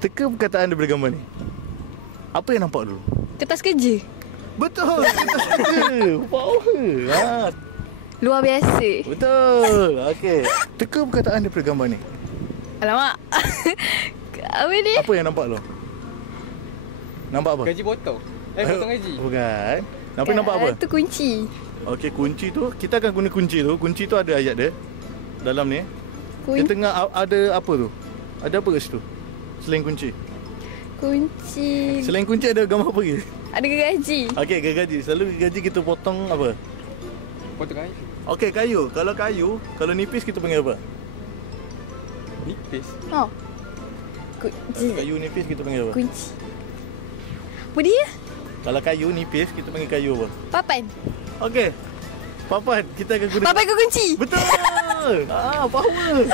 Teka perkataan daripada gambar ni. Apa yang nampak dulu? Kertas kerja. Betul. Power. Luar biasa. Betul. Okey. Teka perkataan daripada gambar ni. Alamak. Apa ni? Apa yang nampak lo? Nampak apa? Gaji potong. Potong gaji. Bukan. Nampak apa? Itu kunci. Okey, kunci tu kita akan guna kunci tu. Kunci tu ada ayat dia dalam ni. Di tengah ada apa tu? Ada apa kat situ? Selain kunci. Kunci. Selain kunci ada gambar apa lagi? Ada gergaji. Okey, gergaji. Selalu gergaji kita potong apa? Potong kayu. Okey, kayu. Kalau nipis kita panggil apa? Nipis. Oh. Kunci. Kayu nipis kita panggil apa? Kunci. Apa dia? Kalau kayu nipis kita panggil kayu apa? Papan. Okey. Papan kita akan guna. Papan ke kunci? Betul. Power.